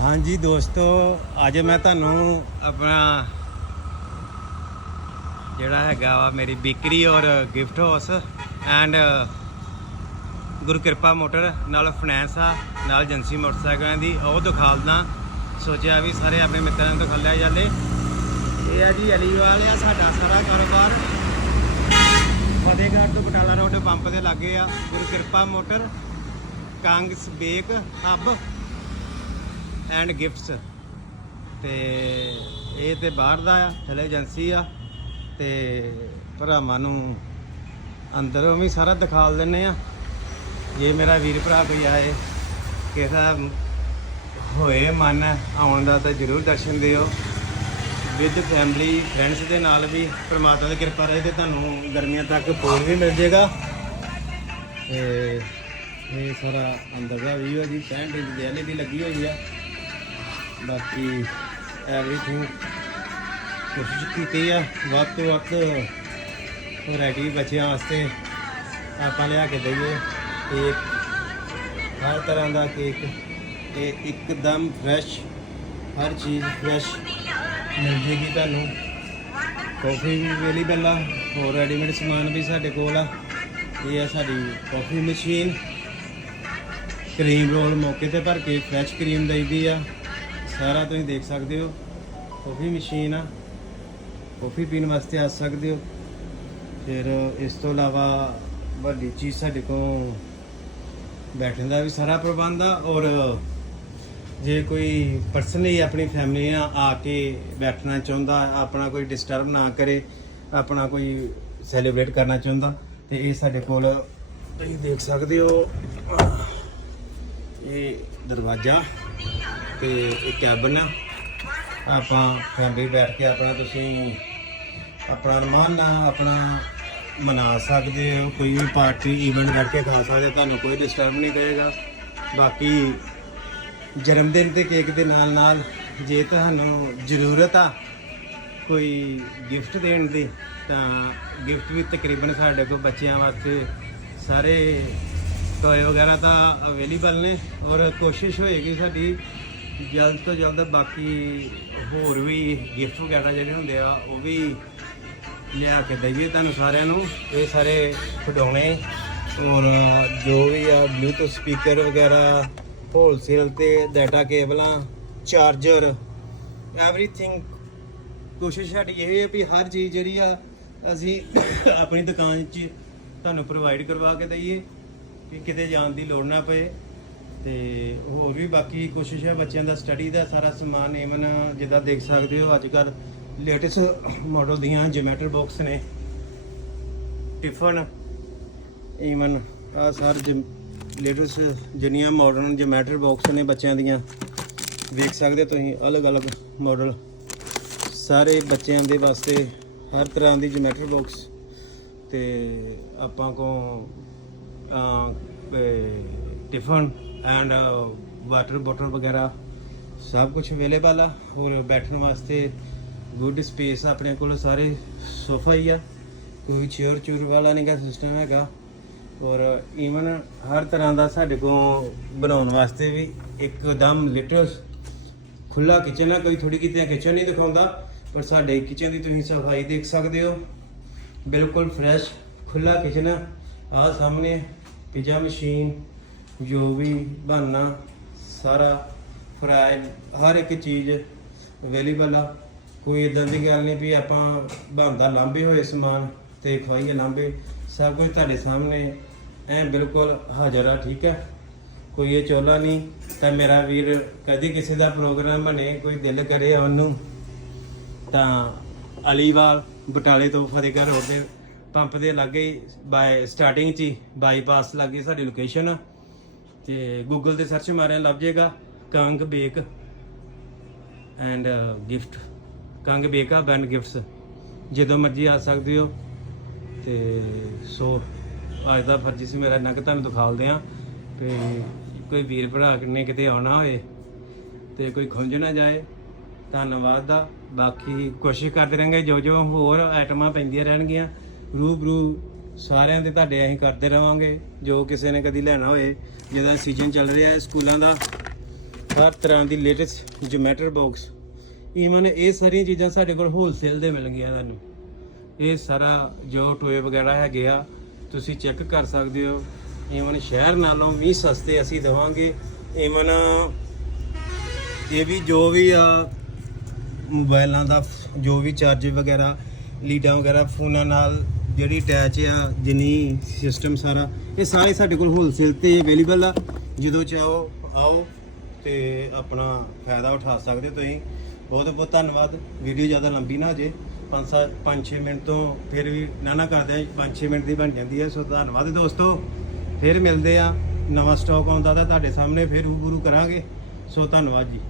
ਹਾਂਜੀ ਦੋਸਤੋ, ਅੱਜ ਮੈਂ ਤੁਹਾਨੂੰ ਆਪਣਾ ਜਿਹੜਾ ਹੈਗਾ ਵਾ ਮੇਰੀ ਬੇਕਰੀ ਔਰ gift house and Guru Kirpa motor ਨਾਲ ਫਾਈਨੈਂਸ ਆ, ਨਾਲ ਏਜੰਸੀ ਮੋਟਰਸਾਈਕਲਾਂ ਦੀ, ਉਹ ਦਿਖਾਲਦਾ ਸੋਚਿਆ ਵੀ ਸਾਰੇ ਆਪਣੇ ਮਿੱਤਰਾਂ ਨੂੰ ਦਿਖਾਲਿਆ ਜਾਂਦੇ। ਇਹ ਆ ਜੀ ਅਲੀਵਾਲ ਆ, ਸਾਡਾ ਸਾਰਾ ਕਾਰੋਬਾਰ। ਫਤਿਹਗੜ੍ਹ ਤੋਂ ਬਟਾਲਾ ਰੋਡ ਪੰਪ ਦੇ ਲਾਗੇ ਆ, Guru Kirpa motor, Kang's bake hub and gifts. ਤੇ ਇਹ ਤੇ ਬਾਹਰ ਦਾ ਆ, ਥਲੇ ਏਜੰਸੀ ਆ, ਤੇ ਭਰਾਵਾਂ ਨੂੰ ਅੰਦਰੋਂ ਵੀ ਸਾਰਾ ਦਿਖਾਲ ਦਿੰਨੇ ਆ। ਜੇ ਮੇਰਾ ਵੀਰ ਭਰਾ ਕੋਈ ਆਏ ਕਿਸਾ ਹੋਏ ਮਨ ਆਉਣ ਦਾ ਤਾਂ ਜ਼ਰੂਰ ਦਰਸ਼ਨ ਦਿਓ। ਵਿਦ ਫੈਮਿਲੀ ਫਰੈਂਡਸ ਦੇ ਨਾਲ ਵੀ ਪ੍ਰਮਾਤਮਾ ਦੀ ਕਿਰਪਾ ਰਹੇ ਤੇ ਤੁਹਾਨੂੰ ਗਰਮੀਆਂ ਤੱਕ ਪੂਰ ਵੀ ਮਿਲ ਜੇਗਾ। ਤੇ ਇਹ ਸਾਰਾ ਅੰਦਰ ਦਾ ਵੀਊ ਹੈ ਜੀ 65 ਇੰਚ ਦੀ LED ਲੱਗੀ ਹੋਈ ਆ। ਬਾਕੀ ਐਵਰੀਥਿੰਗ ਕੋਸ਼ਿਸ਼ ਕੀਤੀ ਆ, ਵੱਧ ਤੋਂ ਵੱਧ ਵੈਰਾਈਟੀ ਬੱਚਿਆਂ ਵਾਸਤੇ ਆਪਾਂ ਲਿਆ ਕੇ ਦਈਏ ਕੇਕ ਹਰ ਤਰ੍ਹਾਂ ਦਾ ਕੇਕ ਇਹ ਇੱਕਦਮ ਫਰੈਸ਼ ਹਰ ਚੀਜ਼ ਫਰੈਸ਼ ਮਿਲ ਜੇਗੀ ਤੁਹਾਨੂੰ। ਕਾਫੀ ਵੀ ਅਵੇਲੇਬਲ ਆ, ਹੋਰ ਰੈਡੀਮੇਡ ਸਮਾਨ ਵੀ ਸਾਡੇ ਕੋਲ ਆ। ਇਹ ਆ ਸਾਡੀ ਕਾਫੀ ਮਸ਼ੀਨ ਕਰੀਮ ਰੋਲ ਮੌਕੇ ਤੇ ਭਰ ਕੇ ਫਰੈਸ਼ ਕਰੀਮ ਦਈਦੀ ਆ। ਸਾਰਾ ਤੁਸੀਂ ਦੇਖ ਸਕਦੇ ਹੋ। ਕਾਫੀ ਮਸ਼ੀਨ ਆ। ਕਾਫੀ ਪੀਣ ਵਾਸਤੇ ਆ ਸਕਦੇ ਹੋ। ਫਿਰ ਇਸ ਤੋਂ ਇਲਾਵਾ ਵੱਡੀ ਚੀਜ਼ ਸਾਡੇ ਕੋਲ ਬੈਠਣ ਦਾ ਵੀ ਸਾਰਾ ਪ੍ਰਬੰਧ ਆ ਔਰ ਜੇ ਕੋਈ ਪਰਸਨਲੀ ਆਪਣੀ ਫੈਮਿਲੀ ਨਾਲ ਆ ਕੇ ਬੈਠਣਾ ਚਾਹੁੰਦਾ, ਆਪਣਾ ਕੋਈ ਡਿਸਟਰਬ ਨਾ ਕਰੇ, ਆਪਣਾ ਕੋਈ ਸੈਲੀਬ੍ਰੇਟ ਕਰਨਾ ਚਾਹੁੰਦਾ, ਤੇ ਇਹ ਸਾਡੇ ਕੋਲ ਤੁਸੀਂ ਦੇਖ ਸਕਦੇ ਹੋ। ਇਹ ਦਰਵਾਜ਼ਾ। ਤੇ ਇਹ ਕੈਬਨ ਆ। ਆਪਾਂ ਫੈਮਿਲੀ ਬੈਠ ਕੇ ਆਪਣਾ ਤੁਸੀਂ ਆਪਣਾ ਅਰਮਾਨ ਨਾਲ ਆਪਣਾ ਮਨਾ ਸਕਦੇ ਹੋ। ਕੋਈ ਵੀ ਪਾਰਟੀ ਇਵੈਂਟ ਕਰਕੇ ਖਾ ਸਕਦੇ ਹੋ, ਤੁਹਾਨੂੰ ਕੋਈ ਡਿਸਟਰਬ ਨਹੀਂ ਕਰੇਗਾ। ਬਾਕੀ ਜਨਮ ਦਿਨ ਤੇ ਕੇਕ ਦੇ ਨਾਲ ਨਾਲ ਜੇ ਤੁਹਾਨੂੰ ਜ਼ਰੂਰਤ ਆ ਕੋਈ ਗਿਫਟ ਦੇਣ ਦੀ ਤਾਂ ਗਿਫਟ ਵੀ ਤਕਰੀਬਨ ਸਾਡੇ ਕੋਲ ਬੱਚਿਆਂ ਵਾਸਤੇ ਸਾਰੇ ਟੋਏ ਵਗੈਰਾ ਤਾਂ ਅਵੇਲੇਬਲ ਨੇ। ਔਰ ਕੋਸ਼ਿਸ਼ ਹੋਏਗੀ ਸਾਡੀ ਜਲਦ ਤੋਂ ਜਲਦ ਬਾਕੀ ਹੋਰ ਵੀ ਗਿਫਟ ਵਗੈਰਾ ਜਿਹੜੇ ਹੁੰਦੇ ਆ, ਉਹ ਵੀ ਲਿਆ ਕੇ ਦਈਏ ਤੁਹਾਨੂੰ ਸਾਰਿਆਂ ਨੂੰ। ਇਹ ਸਾਰੇ ਖਿਡੌਣੇ ਔਰ ਜੋ ਵੀ ਆ ਬਲੂਟੁੱਥ ਸਪੀਕਰ ਵਗੈਰਾ ਹੋਲਸੇਲ ਤੇ ਡਾਟਾ ਕੇਬਲਾਂ ਚਾਰਜਰ ਐਵਰੀਥਿੰਗ ਕੋਸ਼ਿਸ਼ ਸਾਡੀ ਇਹ ਹੈ ਵੀ ਹਰ ਚੀਜ਼ ਜਿਹੜੀ ਆ, ਅਸੀਂ ਆਪਣੀ ਦੁਕਾਨ 'ਚ ਤੁਹਾਨੂੰ ਪ੍ਰੋਵਾਈਡ ਕਰਵਾ ਕੇ ਦਈਏ ਕਿ ਕਿਤੇ ਜਾਣ ਦੀ ਲੋੜ ਨਾ ਪਏ। ਤੇ ਹੋਰ ਵੀ ਬਾਕੀ ਕੋਸ਼ਿਸ਼ ਹੈ ਬੱਚਿਆਂ ਦਾ ਸਟੱਡੀ ਦਾ, ਸਾਰਾ ਸਮਾਨ ਈਵਨ ਜਿੱਦਾਂ ਦੇਖ ਸਕਦੇ ਹੋ ਅੱਜ ਕੱਲ ਲੇਟੈਸਟ ਮਾਡਲ ਦੀਆਂ ਜਮੈਟਰ ਬਾਕਸ ਨੇ। ਟਿਫਨ ਈਵਨ ਆ ਸਰ ਲੇਟੈਸਟ ਜਿੰਨੀਆਂ ਮਾਡਰਨ ਜੋਮੈਟਰ ਬਾਕਸ ਨੇ ਬੱਚਿਆਂ ਦੀਆਂ, ਵੇਖ ਸਕਦੇ ਹੋ ਤੁਸੀਂ, ਅਲੱਗ-ਅਲੱਗ ਮਾਡਲ ਸਾਰੇ ਬੱਚਿਆਂ ਦੇ ਵਾਸਤੇ ਹਰ ਤਰ੍ਹਾਂ ਦੀ ਜੋਮੈਟਰੀ ਬਾਕਸ ਤੇ ਆਪਾਂ ਕੋ ਟਿਫਨ ਐਂਡ ਵਾਟਰ ਬੋਟਲ ਵਗੈਰਾ ਸਭ ਕੁਝ ਅਵੇਲੇਬਲ ਆ ਔਰ ਬੈਠਣ ਵਾਸਤੇ ਗੁੱਡ ਸਪੇਸ ਆਪਣੇ ਕੋਲ ਸਾਰੇ ਸੋਫਾ ਹੀ ਆ ਕੋਈ ਚੇਅਰ ਚੂਰ ਵਾਲਾ ਨਹੀਂਗਾ ਸਿਸਟਮ ਹੈਗਾ ਔਰ ਈਵਨ ਹਰ ਤਰ੍ਹਾਂ ਦਾ ਸਾਡੇ ਕੋਲ ਬਣਾਉਣ ਵਾਸਤੇ ਵੀ ਇੱਕਦਮ ਲਿਟਲ ਖੁੱਲਾ ਕਿਚਨ ਆ ਕੋਈ ਥੋੜੀ ਕਿਤੇ ਕਿਚਨ ਨਹੀਂ ਦਿਖਾਉਂਦਾ ਪਰ ਸਾਡੇ ਕਿਚਨ ਦੀ ਤੁਸੀਂ ਸਫ਼ਾਈ ਦੇਖ ਸਕਦੇ ਹੋ ਬਿਲਕੁਲ ਫਰੈਸ਼ ਖੁੱਲਾ ਕਿਚਨ ਆ ਸਾਹਮਣੇ ਪੀਜ਼ਾ ਮਸ਼ੀਨ ਜੋ ਵੀ ਬਹਾਨਾ ਸਾਰਾ ਫਰਾਈ ਹਰ ਇੱਕ ਚੀਜ਼ ਅਵੇਲੇਬਲ ਆ। ਕੋਈ ਇਦਾਂ ਦੀ ਗੱਲ ਨਹੀਂ ਵੀ ਆਪਾਂ ਬਣਦਾ ਲਾਂਬੇ ਹੋਏ ਸਮਾਨ ਤੇ ਖਵਾਈਏ ਲਾਂਬੇ ਸਭ ਕੁਝ ਤੁਹਾਡੇ ਸਾਹਮਣੇ ਐ ਬਿਲਕੁਲ ਹਾਜ਼ਰ ਆ, ਠੀਕ ਹੈ? ਕੋਈ ਇਹ ਚੋਲਾ ਨਹੀਂ, ਤਾਂ ਮੇਰਾ ਵੀਰ ਕਦੀ ਕਿਸੇ ਦਾ ਪ੍ਰੋਗਰਾਮ ਬਣੇ, ਕੋਈ ਦਿਲ ਕਰੇ ਉਹਨੂੰ, ਤਾਂ ਅਲੀਵਾਲ ਬਟਾਲੇ ਤੋਂ ਫਤਿਹਗੜ੍ਹ ਰੋਡ ਦੇ ਪੰਪ ਦੇ ਲਾਗੇ ਬਾਈ ਸਟਾਰਟਿੰਗ 'ਚ ਹੀ ਬਾਈਪਾਸ ਲਾਗੇ ਸਾਡੀ ਲੋਕੇਸ਼ਨ ਆ। ਤੇ ਗੂਗਲ ਤੇ ਸਰਚ ਮਾਰਿਆ, ਲੱਭ ਜਾਏਗਾ Kang bake and gift Kang bake ਆ ਬੈਂਡ ਗਿਫਟਸ ਜਦੋਂ ਮਰਜ਼ੀ ਆ ਸਕਦੇ ਹੋ। ਤੇ ਸੋ, ਅੱਜ ਦਾ ਫਰਜ਼ੀ ਸੀ ਮੇਰਾ ਨਗ ਤੁਹਾਨੂੰ ਦਿਖਾਲਦੇ ਆ ਤੇ ਕੋਈ ਵੀਰ ਭਰਾ ਨੇ ਕਿਤੇ ਆਉਣਾ ਹੋਏ ਤੇ ਕੋਈ ਖੁੰਝ ਨਾ ਜਾਏ, ਧੰਨਵਾਦ ਦਾ। ਬਾਕੀ ਕੋਸ਼ਿਸ਼ ਕਰਦੇ ਰਾਂਗੇ ਜੋ ਜੋ ਹੋਰ ਆਈਟਮਾਂ ਪੈਂਦੀਆਂ ਰਹਿਣਗੀਆਂ, ਰੂਬਰੂ ਸਾਰਿਆਂ ਦੇ ਤੁਹਾਡੇ ਅਸੀਂ ਕਰਦੇ ਰਵਾਂਗੇ, ਜੋ ਕਿਸੇ ਨੇ ਕਦੀ ਲੈਣਾ ਹੋਏ, ਜਿਹਦਾ ਸੀਜ਼ਨ ਚੱਲ ਰਿਹਾ ਹੈ ਸਕੂਲਾਂ ਦਾ, ਹਰ ਤਰ੍ਹਾਂ ਦੀ ਲੇਟੈਸਟ ਜੋਮੈਟਰ ਬਾਕਸ ਈਵਨ ਇਹ ਸਾਰੀਆਂ ਚੀਜ਼ਾਂ ਸਾਡੇ ਕੋਲ ਹੋਲਸੇਲ ਦੇ ਮਿਲਣਗੀਆਂ ਤੁਹਾਨੂੰ। ਇਹ ਸਾਰਾ ਜੋ ਟੋਏ ਵਗੈਰਾ ਹੈਗੇ ਆ, ਤੁਸੀਂ ਚੈੱਕ ਕਰ ਸਕਦੇ ਹੋ। ਈਵਨ ਸ਼ਹਿਰ ਨਾਲੋਂ ਵੀ ਸਸਤੇ ਅਸੀਂ ਦੇਵਾਂਗੇ। ਈਵਨ ਇਹ ਵੀ ਜੋ ਵੀ ਆ ਮੋਬਾਈਲਾਂ ਦਾ ਜੋ ਵੀ ਚਾਰਜ ਵਗੈਰਾ, ਲੀਡਾਂ ਵਗੈਰਾ, ਫੋਨਾਂ ਨਾਲ ਜਿਹੜੀ ਅਟੈਚ ਆ, ਜਿੰਨੀ ਸਿਸਟਮ ਸਾਰਾ, ਇਹ ਸਾਰੇ ਸਾਡੇ ਕੋਲ ਹੋਲਸੇਲ ਤੇ ਅਵੇਲੇਬਲ ਆ। ਜਦੋਂ ਚਾਹੋ ਆਓ ਤੇ ਆਪਣਾ ਫਾਇਦਾ ਉਠਾ ਸਕਦੇ ਹੋ ਤੁਸੀਂ। ਬਹੁਤ ਬਹੁਤ ਧੰਨਵਾਦ। ਵੀਡੀਓ ਜ਼ਿਆਦਾ ਲੰਬੀ ਨਾ ਹੋ ਜੇ। 5 5-6 ਮਿੰਟ ਤੋਂ ਫਿਰ ਵੀ ਨਾ ਨਾ ਕਰਦੇ ਆ। 5-6 ਮਿੰਟ ਦੀ ਬਣ ਜਾਂਦੀ ਹੈ ਸੋ ਧੰਨਵਾਦ ਦੋਸਤੋ। ਫਿਰ ਮਿਲਦੇ ਆ। ਨਵਾਂ ਸਟਾਕ ਆਉਂਦਾ ਤਾਂ ਤੁਹਾਡੇ ਸਾਹਮਣੇ ਫਿਰ ਰੂਬਰੂ ਕਰਾਂਗੇ। ਸੋ ਧੰਨਵਾਦ ਜੀ।